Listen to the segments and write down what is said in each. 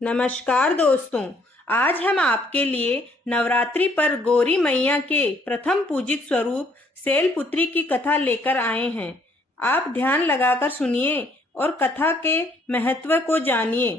नमस्कार दोस्तों, आज हम आपके लिए नवरात्रि पर गौरी मैया के प्रथम पूजित स्वरूप शैलपुत्री की कथा लेकर आए हैं। आप ध्यान लगाकर सुनिए और कथा के महत्व को जानिए।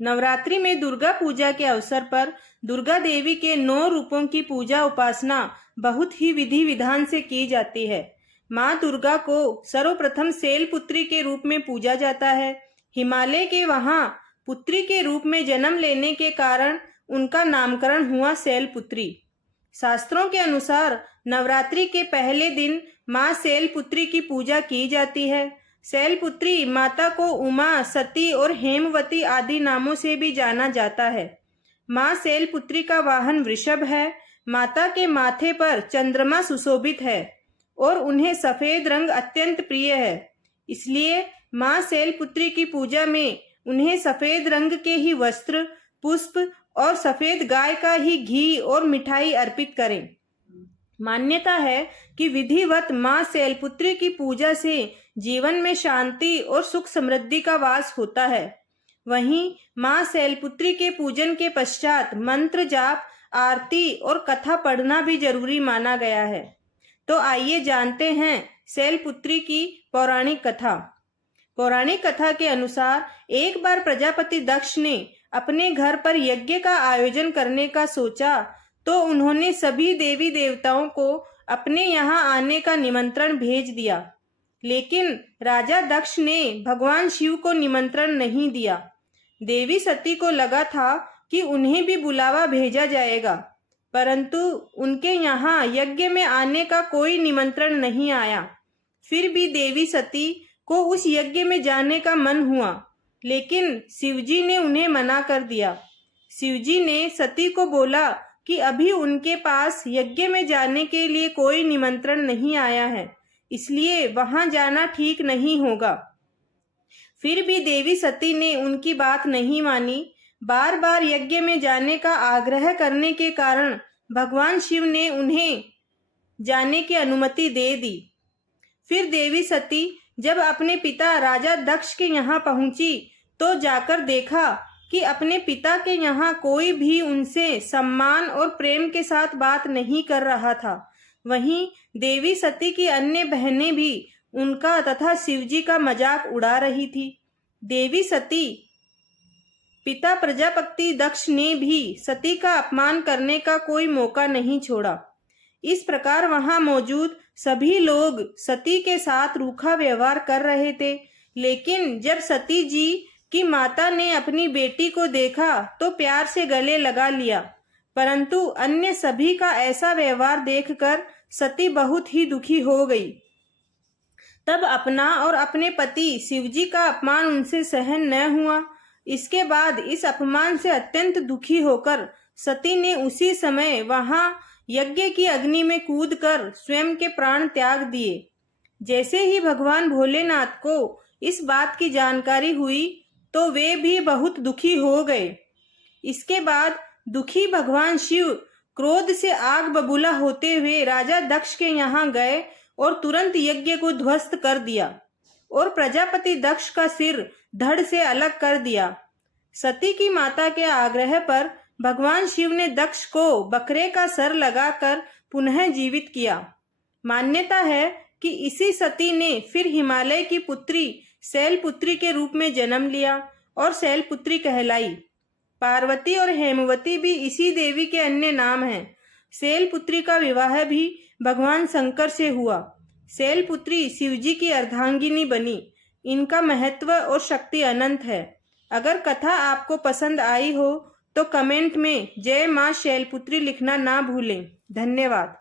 नवरात्रि में दुर्गा पूजा के अवसर पर दुर्गा देवी के 9 रूपों की पूजा उपासना बहुत ही विधि विधान से की जाती है। माँ दुर्गा को सर्वप्रथम शैलपुत्री के रूप में पूजा जाता है। हिमालय के वहाँ पुत्री के रूप में जन्म लेने के कारण उनका नामकरण हुआ शैलपुत्री। शास्त्रों के अनुसार नवरात्रि के पहले दिन माँ शैलपुत्री की पूजा की जाती है। शैलपुत्री माता को उमा, सती और हेमवती आदि नामों से भी जाना जाता है। माँ शैलपुत्री का वाहन वृषभ है। माता के माथे पर चंद्रमा सुशोभित है और उन्हें सफेद रंग अत्यंत प्रिय है। इसलिए माँ शैलपुत्री की पूजा में उन्हें सफेद रंग के ही वस्त्र, पुष्प और सफेद गाय का ही घी और मिठाई अर्पित करें। मान्यता है कि विधिवत माँ शैलपुत्री की पूजा से जीवन में शांति और सुख समृद्धि का वास होता है। वहीं माँ शैलपुत्री के पूजन के पश्चात मंत्र जाप, आरती और कथा पढ़ना भी जरूरी माना गया है। तो आइए जानते हैं शैलपुत्री की पौराणिक कथा। पौराणिक कथा के अनुसार एक बार प्रजापति दक्ष ने अपने घर पर यज्ञ का आयोजन करने का सोचा, तो उन्होंने सभी देवी देवताओं को अपने यहाँ आने का निमंत्रण भेज दिया। लेकिन राजा दक्ष ने भगवान शिव को निमंत्रण नहीं दिया। देवी सती को लगा था कि उन्हें भी बुलावा भेजा जाएगा, परंतु उनके यहाँ यज्ञ में आने का कोई निमंत्रण नहीं आया। फिर भी देवी सती को उस यज्ञ में जाने का मन हुआ, लेकिन शिवजी ने उन्हें मना कर दिया। शिवजी ने सती को बोला कि अभी उनके पास यज्ञ में जाने के लिए कोई निमंत्रण नहीं आया है, इसलिए वहां जाना ठीक नहीं होगा। फिर भी देवी सती ने उनकी बात नहीं मानी। बार बार यज्ञ में जाने का आग्रह करने के कारण भगवान शिव ने उन्हें जाने की अनुमति दे दी। फिर देवी सती जब अपने पिता राजा दक्ष के यहाँ पहुंची, तो जाकर देखा कि अपने पिता के यहाँ कोई भी उनसे सम्मान और प्रेम के साथ बात नहीं कर रहा था। वहीं देवी सती की अन्य बहनें भी उनका तथा शिवजी का मजाक उड़ा रही थी। देवी सती पिता प्रजापति दक्ष ने भी सती का अपमान करने का कोई मौका नहीं छोड़ा। इस प्रकार वहां मौजूद सभी लोग सती के साथ रूखा व्यवहार कर रहे थे। लेकिन जब सती जी की माता ने अपनी बेटी को देखा तो प्यार से गले लगा लिया, परंतु अन्य सभी का ऐसा व्यवहार देखकर सती बहुत ही दुखी हो गई। तब अपना और अपने पति शिवजी का अपमान उनसे सहन न हुआ। इसके बाद इस अपमान से अत्यंत दुखी होकर सती ने उसी समय वहां यज्ञ की अग्नि में कूदकर स्वयं के प्राण त्याग दिए। जैसे ही भगवान भोलेनाथ को इस बात की जानकारी हुई, तो वे भी बहुत दुखी हो गए। इसके बाद दुखी भगवान शिव क्रोध से आग बबूला होते हुए राजा दक्ष के यहाँ गए और तुरंत यज्ञ को ध्वस्त कर दिया और प्रजापति दक्ष का सिर धड़ से अलग कर दिया। सती की माता के आग्रह पर भगवान शिव ने दक्ष को बकरे का सर लगाकर पुनः जीवित किया। मान्यता है कि इसी सती ने फिर हिमालय की पुत्री शैलपुत्री के रूप में जन्म लिया और शैलपुत्री कहलाई। पार्वती और हेमवती भी इसी देवी के अन्य नाम हैं। शैलपुत्री का विवाह भी भगवान शंकर से हुआ। शैलपुत्री शिवजी की अर्धांगिनी बनी। इनका महत्व और शक्ति अनंत है। अगर कथा आपको पसंद आई हो तो कमेंट में जय मां शैलपुत्री लिखना ना भूलें। धन्यवाद।